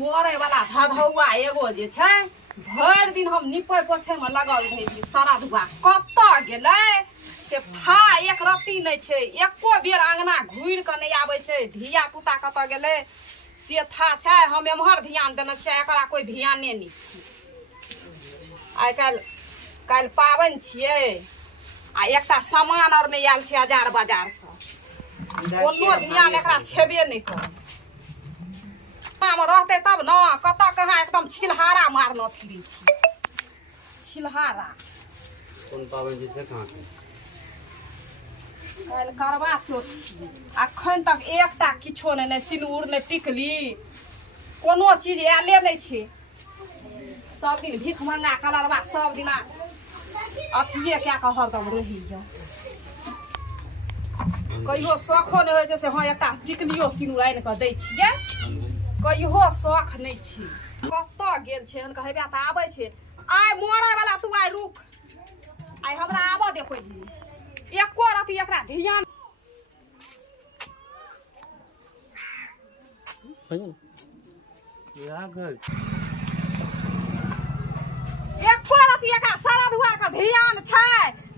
मरे वाला धधौआ एगो जे छै भर दिन हम निपै पोछे में लगल रही सारा धुआ कत गेलै से था एक रत्ती नहीं छै एको बेर अंगना घुर के नहीं आबै छै धिया पुता कत गेलै से था छै हम एम्हर ध्यान देने छियै एकरा कोई ध्याने नहीं छै आइ काल्हि पाबनि छियै आ एकटा सामान और में आयल छै हजार बाजार से कोनो ध्यान एकरा छेबे नहीं कर रहते तब न कत कहाँ एकदम छिलहारा मारना फिरी छी छिलहारा कोन पाबनि छै से कहाँ काल्हि करवा चौथ छी अखन तक एकटा किछो नहीं सिन्दूर नहीं टिकली कोनो चीज आयले नहीं छै सब दिन भीख मंगा कलरवा सब दिना अथिए कए कऽ हरदम रही कहियो शौखो नहीं होइ छै से हाँ एकटा टिकलियो सिन्दूर आनि कऽ दै छियै कहियो शौख नहीं छी कत गेल छै हन कहबे तऽ आबै छै आइ मरै वाला तू आइ रुक आइ हमरा आबऽ दे पहिले एको रति एकरा ध्यान एको रति एकरा सारा धुआ के ध्यान छै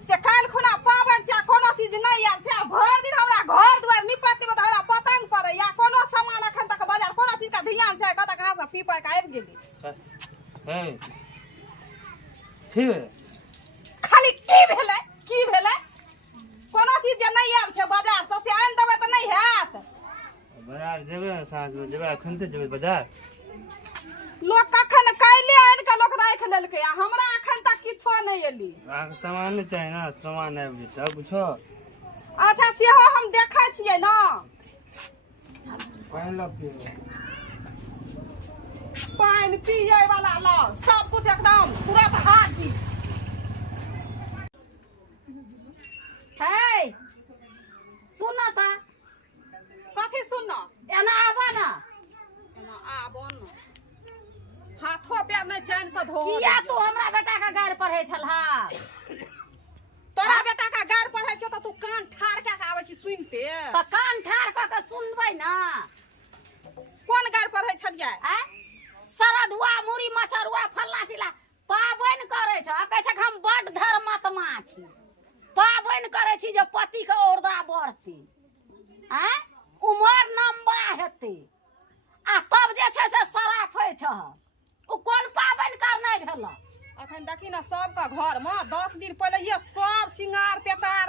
से काल्हि खुना पाबनि छै कोनो चीज नहीं आयल छै भरि दिन हमरा घर दुआरि निपैत निपैत हमरा पतंग पड़ैया कोनो सामान एखन तक बाजार कोनो चीज का ध्यान छै कतऽ कहाँ से पी पाइ के आबि गेली खाली की भेलै कोनो चीज जे नहीं आयल छै बाजार से आनि देबै तऽ नहीं हैत बाजार जेबै साँझ में जेबै एखन तऽ जेबै बाजार लोग कखन काल्हि आनि के लोग राखि लेलकै आ हमरा एखन तक किछो नहीं एली अहाँके सामान नहीं चाही ना सामान आबि जेतै बुझो अच्छा सेहो हम देखै छियै ना पानि पिए वाला लो सब कुछ एकदम तुरंत हाजिर हे सुन त कथी सुन एना आबा ना एना आबो न हाथो पैर नहीं चैन से धो किया तू हमरा बेटा का गारि पढ़ै छलहा तोरा बेटा का गारि पढ़ै छौ त तू कान ठाड़ के आबै छी सुनते त कान ठाड़ क के सुनबै ना कोन गारि पढ़ै छलियै आ सरदुआ मुड़ी मचरुआ फल्ला चिला पाबनि करै छ कहै छ हम बड धर्मात्मा छी पाबनि करै छी जे पति के औरदा बढ़तै आ उमर लंबा हेतै आ तब जे छै से सराफै छ ओ कोन पाबनि करनाइ भेल अखन देखी ना सबके घर में 10 दिन पहिले सब सिंगार पेटार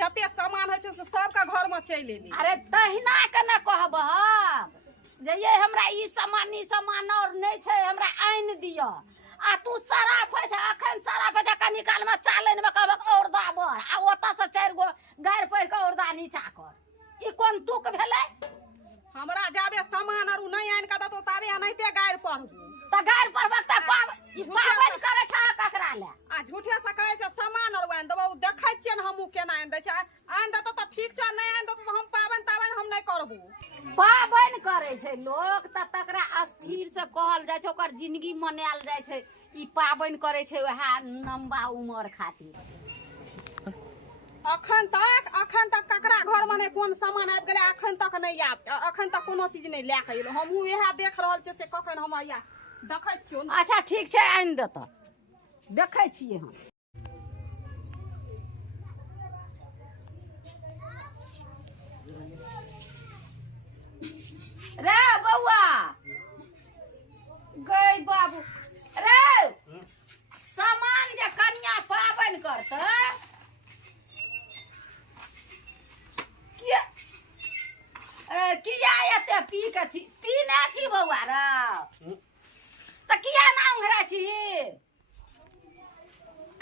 जते सामान होइ छै से सबके घर में चलि एली अरे तहिना के न कहबहब जे ये हमरा ई सामान और नहीं छै हमरा आनि दिय आ तू सराफै छ अखन सराफै छ कनी काल में चालन में कहबक औरदा बढ़ आ ओतऽ से 4 गो गारि पढ़ के औरदा नीचा कर ई कोन तुक भेलै हमरा जाबे सामान आरु नहीं आनि के दतो ताबे अनहिते गारि पढ़बू त गारि पढ़बक त पाबनि करे छ ककरा ले आ झूठे से कहै छै सामान आरु आनि देबौ देखै छियै ने हमहूँ केना आनि दै छै आनि देतो तऽ ठीक छै नहीं आनि देतो तऽ हम पाबनि ताबनि हम नहीं करबू पाबनि करे छै लोग त तकरा अस्थिर से कहल जाय छै ओकर जिंदगी मनायल जाय छै ई पाबनि करे छै वएह लंबा उमर खातिर अखन तक ककरा घर में नहीं कोन सामान आबि गेलै अखन तक नहीं आब अखन तक कोनो चीज नहीं लए के एलो हमहूँ इएह देख रहल छियै से कखन हम या देखै छियौ ने अच्छा ठीक छै आनि देत देखै छियै हम रे बौआ गई बाबू रे सामान जे कन्या पाबनि करतै किया एते पी के छी पीने छी बौआ रे त किया ना उघरा छी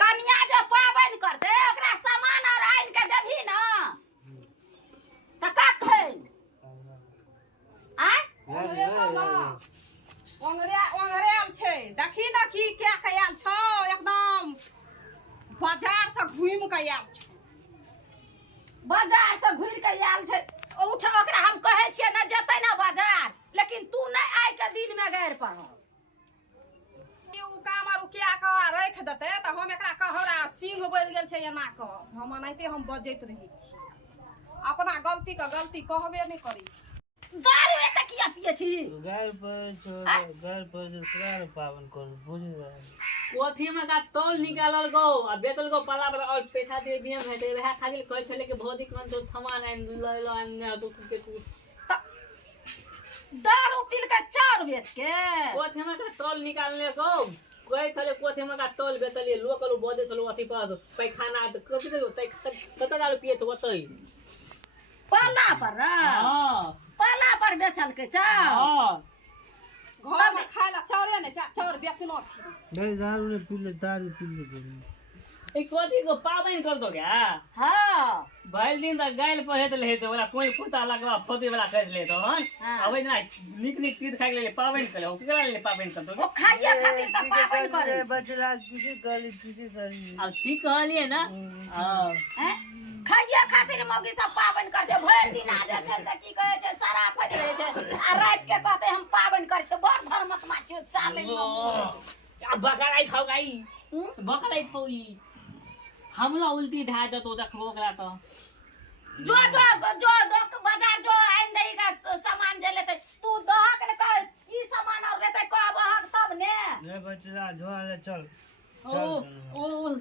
कन्या जो पाबनि करते ओकरा सामान और आनि के देबही ना त कखन आय ओंगरेल छै देखी ना की क्या के आयल छौ एकदम बाजार से घूम के आयल छौ बाजार से घुर के आयल छै उठ ओकरा हम कहै छियै ना जेतै ना बाजार लेकिन तू नहीं आइ के दिन में गारि पढ़ उ काम आरु क्या के राखि देतै त हम एकरा कहरा सिंह बढ़ि गेल छै एना क हम एनाहिते हम बजैत रहै छी अपना गलती के गलती कहबे नहीं करै छी दारू एते किया पियै पिए छी गाय पर सरार पावन कर बुझ कोथी में का तौल निकालल गो आ बेतल गो पाला पर और पैसा दे दिए में दे वह खाली कह छले के भौदी कौन तो सामान आन ले लो आन तो के दारू पील के चार बेच के कोथी में का तौल निकालने गो कोई थले कोथी में का तौल बेतल लोकल बोदे चलो अथी पर पैखाना कथी दे कत रुपये तो बतई पाला पर हां पाला पर बेचल के चार हां घर में खाए ला चाउरे ने चाउर बेचनो नहीं दारू पीले ए कोथी को पाबन कर दो क्या हां बैल दिन तक गायल पहेत ले तो वाला कोई कुत्ता लगवा फोती वाला कर ले तो अबे ना निक चीज खाइ ले पाबन कर ले केकरा ले पाबन कर दो ओ खाइए खातिर त पाबन करे बचला ठीक करी अब ठीक कहलिए ना हां हैं खाइए खातिर मौगी सब पाबन कर छै भर दिन आ जाय छै से की कहे छै सारा फट रहे छै आ रात के कहते हम पाबन कर छै बड़ धर्मत्मा छै चाले अब बकराई खाओ गाई बकराई थोई हमला उल्टी भा जतो देखबो ओकरा तो जो बाजार जो आइन देई का सामान जे लेते तू दहक ने कह की सामान और लेते कहब हक तब ने नहीं बचला झोला चल ओ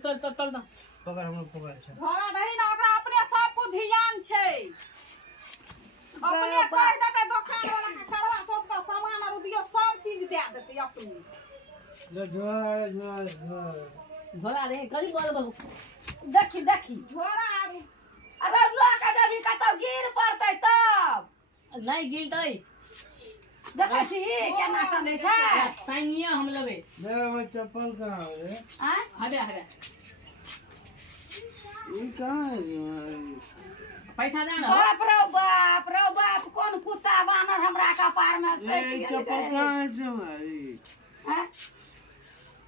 चल पकड़ हम पकड़ छ घोड़ा नहीं ना ओकरा अपने सब को ध्यान छै अपने कह देते दुकान वाला के करवा सब का सामान और दियो सब चीज दे देते अपने झोला रे करी बोल देखी घोड़ा अरे लोग जब कतौ गिर पड़तै तब नहीं गिरतै देखै छी केना चलै छै साइनिया हम लेबे मैं चप्पल कहां है हैं हटे ये कहां है पैसा दे ना बाप रे बाप कोन कुत्ता बानर हमरा कपार में सट गेल चप्पल कहां है हमारी हैं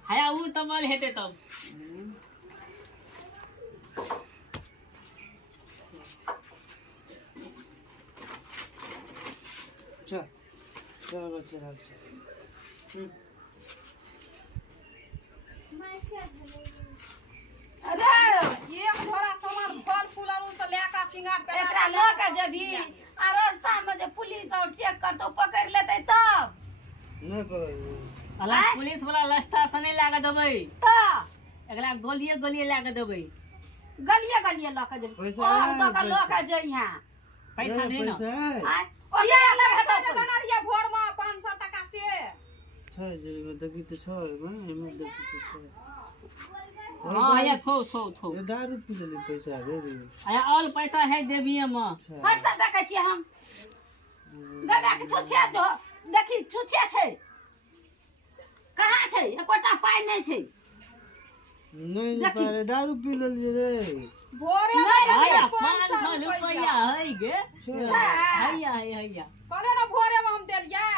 हाया उ तमल हेते तब चल बच्चा अरे ये घोड़ा सामान फल फूल और से लेका सिंगार पे एकरा ल के जभी आ रास्ता में जे पुलिस और चेक करतो पकड़ लेतै तब नहीं पकड़ अला पुलिस वाला रास्ता से नहीं लागा देबै त एकरा गलिए लागा देबै गलिए ल के जभी पैसा और त के ल के जइहा पैसा दे ना आय ओ ये अलग पैसा देना रे भोर में 500 टका से छ जे देखि त छ में देखि त छ हां आया थो ये दारू पी ले पैसा दे दे आया ऑल पैसा है देबिए में फट त देखै छी हम गबा के छुछे जो देखि छुछे छै कहां छै एकोटा पाई नहीं छै नहीं पारे दारू पी ले रे भोरे नहीं, आया में 500 रुपया है गे हैया कहले ना भोरे में हम देलिए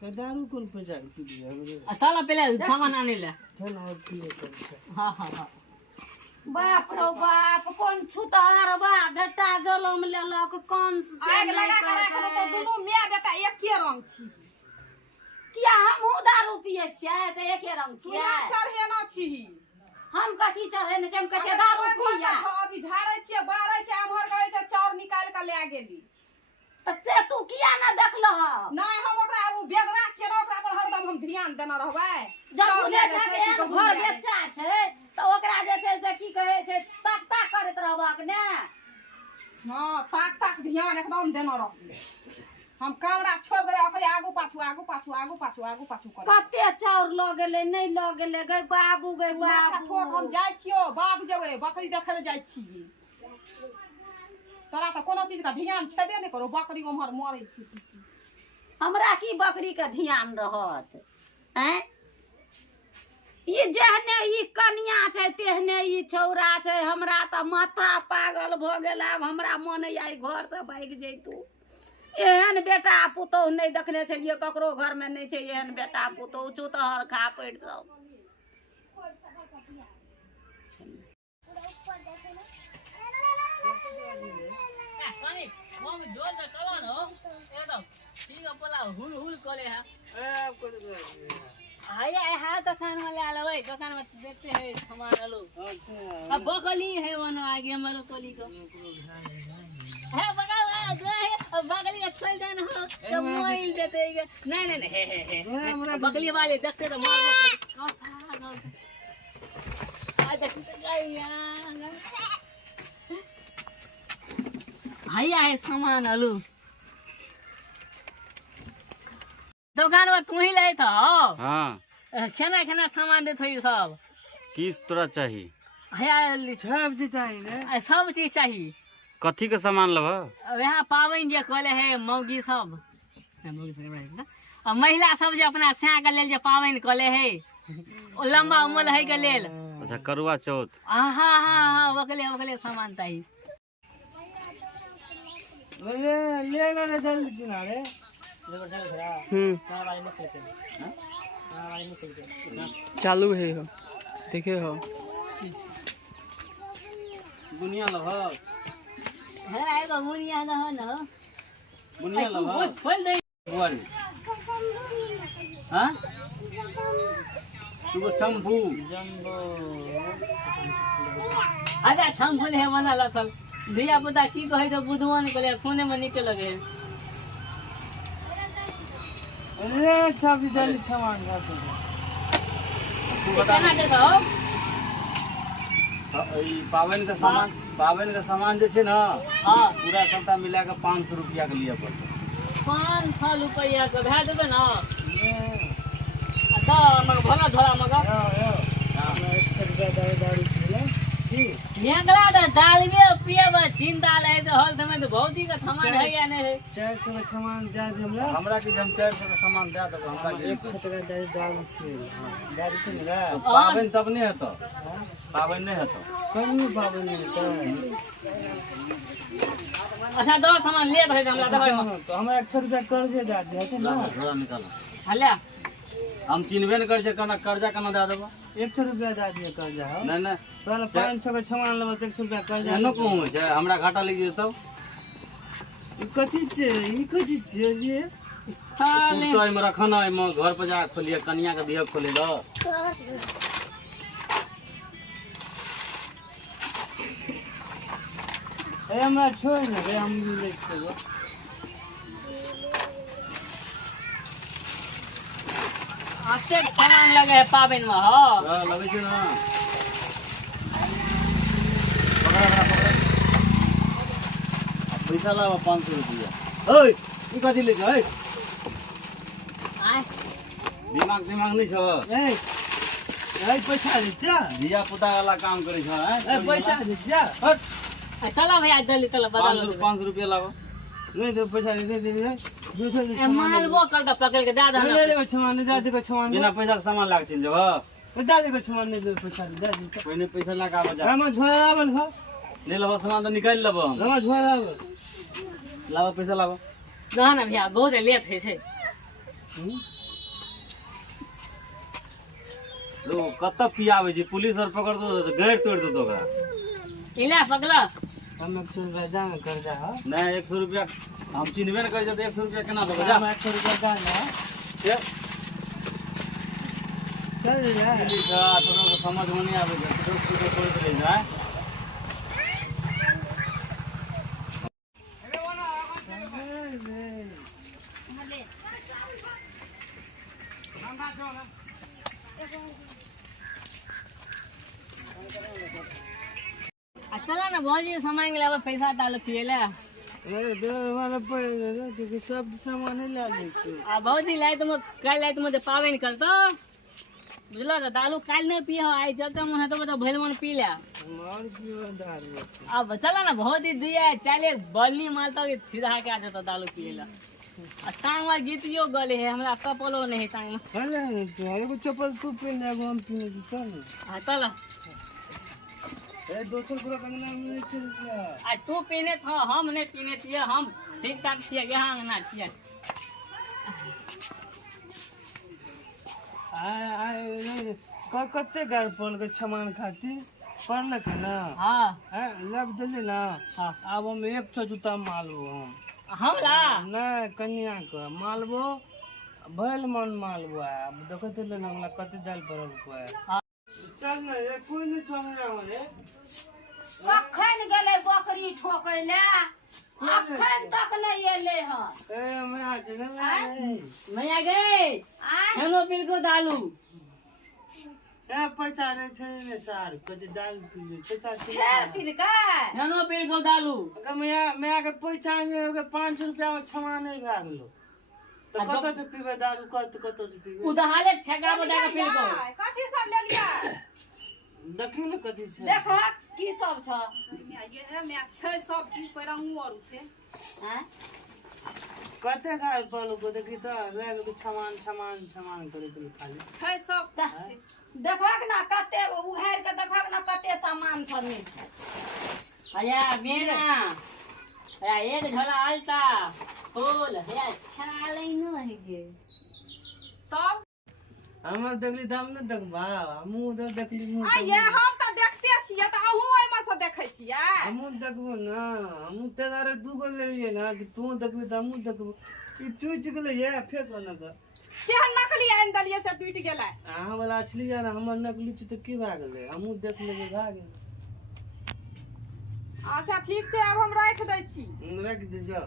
तो दारू कौन पैसा पी लिया चल पहले सामान आने ले चल और पी ले हां बाप रो बाप कोन छुतहर बा बेटा जलम लेलक कौन से आग लगा के रखो तो दोनों माय बेटा एके रंग छी किया हम दारू पिए छियै त एके रंग तू छियै ना चढ़ेना छी हम कथी चढ़े ने हम कहे दारू पिया अभी झाड़े छियै बाहरे छै हमर कहै छै चाउर निकाल के ले गेली त से तू किया ना देखलह नहीं हम ओकरा उ बेदरा छियै ना ओकरा पर हरदम हम ध्यान देना रहबै जब बुझे छै कि एहन घर बेचा छै त ओकरा जे छै से की कहै छै ताक करैत रहबाक ने हां ताक ध्यान एकदम देना रहबै हम कामरा छोड़ देबै ओकरे आगू पाछू कर कते चाउर ल गेलै नहीं ल गेलै गै बाबू हम जाइ छियो बाग जेबै बकरी देखै ले जाइ छी तोरा त कोनो चीज का ध्यान छेबे नहीं करो बकरी उम्हर मरै छी हमरा की बकरी के ध्यान रहत हैं ई जहने ई कन्या छै तेहने ई छौरा छै हमरा त माथा पागल भ गेल आब हमरा मन आई घर से भाग जैतू एहन बेटा पुतौह नहीं देखने छलिए ककरो घर में नहीं छै एहन बेटा पुतौह चुतहर खा पड़ सब हम जो चलो न एकदम ठीक है पला हुल करे है आप कर हाय दुकान में ले आलो भाई दुकान में देखते हैं सामान आलो अच्छा अब बकली है वनो आगे हमारो कोली को है बकल है बकली का चल देना हो मोबाइल देते नहीं नहीं हे बकली वाले देखते तो मार आ देख भैया है सामान आलू दुकान में तू ही ले था हाँ खाना खाना सामान देते ये सब किस तोरा चाहिए सब चीज चाहिए कथी के सामान लब वह पाबन जे कले है मौगी सब और महिला सब जे अपना स्या के लेल जे पाबन कले है ओ लंबा उमर है के लेल अच्छा करुआ चौथ हाँ हाँ हाँ वकले सामान चाहिए चालू है हो देखे हो बुनिया लब है आएगा मुनिया ना हो ना बुनिया लब खोल दे बुआरी हाँ तू शंभू आजा हम बोले है मना लखल धिया पुता की कहे तो बुधवान करे फोने में निकल लगे कहाँ दे दो पावन का सामान जो है ना हाँ पूरा सबटा मिला के 500 रुपया के लिए पड़ता 500 रुपया के भे देबे ना तो मग भला धोरा मग नेकला तो डालबे पियब चिंता ले तो हल समय तो बहुत ही का सामान है या नहीं है 400 का सामान दे दे हमरा हमरा के हम 400 का सामान दे देब हमरा के 100 का दे दाल तो मिला पावन तब नहीं है तो पावन नहीं है तो कभी पावन नहीं तो अच्छा दो सामान ले रहे हमरा दो तो हमरा 100 रुपया कर्ज दे दे ना थोड़ा निकालो हल्ला हम चिन्हबे न कर कना कर्जा कना दे देबो 100 रुपया दे दिए कर्जा हो नहीं नहीं पहले 500 का सामान लेबो तो 100 रुपया कर्जा न कहूँ छै हमरा घाटा लग जेतौ ई कथी छै जे तो हमरा रखना है घर पर जा खोलिए कनिया के दिया खोले लो ए हमरा छोड़ न रे हम ले चलो आते सामान लगे है पाबन में हो लगे छै ना पैसा लावा 500 रुपया ओए ई कथी ले छै आय दिमाग नहीं छ ए पैसा दे जा दिया पुता वाला काम करे छ ए पैसा दे जा हट चलो भैया जल्दी चलो बदल 500 रुपया लावा नहीं तो पैसा दे दे दूसरे ए माल वो कर दो पकड़ के दादा ले ले सामान दे दे सामान बिना पैसा के सामान लाग छिन जब दादी को सामान नहीं दे पैसा दे दे पहले पैसा ला के आवा जा हम झोरावल हो ले लो सामान तो निकाल लेबो हम झोरावल लावा पैसा लावा गहना भैया बहुत लेट है छे लो कत्ता पियावे जी पुलिस और पकड़ दो तो गैर तोड़ दो तो इला पकड़ा हम 100 रुपया जान कर्जा हो नहीं 100 रुपया हम चिन्हबे न कर जते 100 रुपया केना देबो जा हम 100 रुपया का ना चल जा पुलिस तो समझ में नहीं आवे तो पुलिस ले जाए चलो ना भौजी सामान के अलावा पैसा डालो पिएला ए दे वाला पैसा के सब सामान ले ले आ भौजी लाई तुम कल लाई तुम पावन करतो बुझलो तो दालू काल नहीं पियो आई जब मन है तो भैल मन पी ले और जीवनदार अब चलो ना भौजी दिया चले बल्ली मारता के सीधा के आ जाता दालू पिएला आ टांग में गीतियो गले है हमरा कपलो नहीं है टांग में अरे तोरे को चप्पल तू पहन ले हम पहन चल हां चलो ए 200 रुपया कंगना में चल जा आ तू पीने था हम नहीं पीने छिए हम ठीक ठाक छिए यहाँ ना छिए आय कत्ते गार पल के सामान खातिर पढ़ल के ना हाँ हैं लब दिल्ली ना हाँ अब हम 100 जूता मालबो हम हमला ना कन्या के मालबो भैल मन मालबो अब देखत ले ना हमरा कत्ते जाल पड़ल को है चल ना ये कोई नहीं छोड़ रहा रे कखन गेलै बकरी ठोकै ले अखन तक नहीं एले हन ए मैं आ चले मैया गए आय हेलो पिल को दालू ए पैसा रे छै ने सार कछ दाल पी पैसा छै फेर पिलका हेलो पिल को दालू अगर मैं के पैसा ने 500 रुपया में छमा नहीं भा गेलो तो कत से पीबे दारू कत से पीबे उधारे ठेका बता के पिल को कथी सब ले लिया देखियो ने कथि छै देखो की सब छ ये है मैं छै सब चीज पर रंगू और छै आय कते का पालो को देखि त लाग के छमान करे त खाली छै सब देखक ना कते उघार के देखक ना कते सामान सब में छै अया मेना अया एक झोला आलता फूल है अच्छा लेनो है के तब हमर देखली दाम न देखबा हमहु देखली मु आ ये हम त देखते छियै त अहू ओइ में से देखै छियै हमहु देखबो ना हमहु तेरे दूगो ले लिए ना कि तू देखबी त हमहु देखबो ई टूट गेलै ये फेक न का केहन नकली आइन देलियै से टूट गेलै अहाँ वाला छली यार हमर नकली छ त की भा गेलै हमहु देख लेबै भा गेलै अच्छा ठीक छै अब हम राख दै छी रख दे जा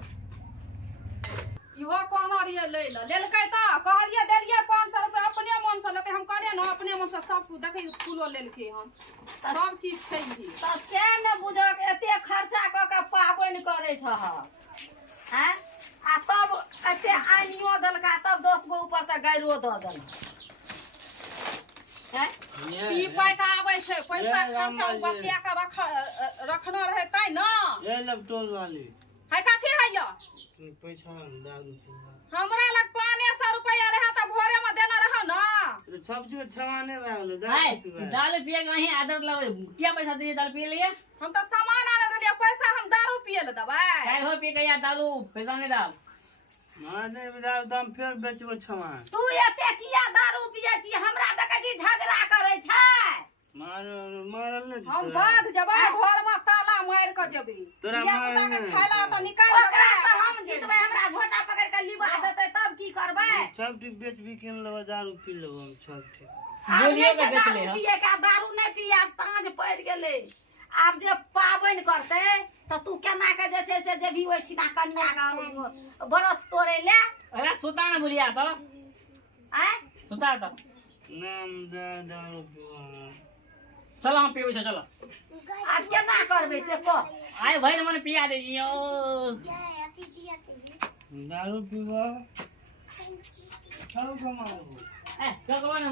इहो कहना रहिए ले ल लेलकै त कहलिए देलिए 500 रुपया अपने मन से लेते हम कहलिए न अपने मन से सब कुछ देखै फूलो लेलकै हम सब चीज छै ही त से ने बुझक एते खर्चा क के पाबनि करे छ हैं आ तब एते आनियो देलका तब 10 गो ऊपर से गायरो द देल हैं पी पैसा आबै छै पैसा खर्चा बचिया के रखना रहे तै न ये लैपटॉप वाली है कथी है यो पैसा दारू हमरा लग 500 रुपया रहे त भोरे में देना रह न तो सब्जी में छमाने भा गेलै हाय दारू पीबा दाल पिए के नहीं आदत लगे क्या पैसा दिए दाल पिए लिए हम त सामान आने देलिए पैसा हम दारू पिए ले देबै काय हो पी के या दालू पैसा नहीं दाल माने दारू दाम फेर बेचबो छमा तू एते किया दारू पियै छी हमरा देखे छी झगड़ा करे छै मारल ने हम बाध जबै घर में ताला मार के जेबै तोरा मार के मार खाइला त निकाल ओकरा देबै से हम जीतबै हमरा झोटा पकड़ के लिबा देतै तब की करबै सब ठीक बेच भी किन लेबो दारू पी लेबो हम सब ठीक बोलिए के बेच ले पिए के दारू नहीं पिए आब साँझ पड़ गेलै आब जे पाबनि करतै त तू केना के जे छै से जेबी ओइठिना कन्या के व्रत तोड़े ले अरे सुता ना बोलिया तो आय सुता तो नाम दारू पीबो चलो हम पीबे चलो आब केना करबै से कह आय भाई मन पिया दे जियो दारू पीबो सब कमाओ ए ककरो ने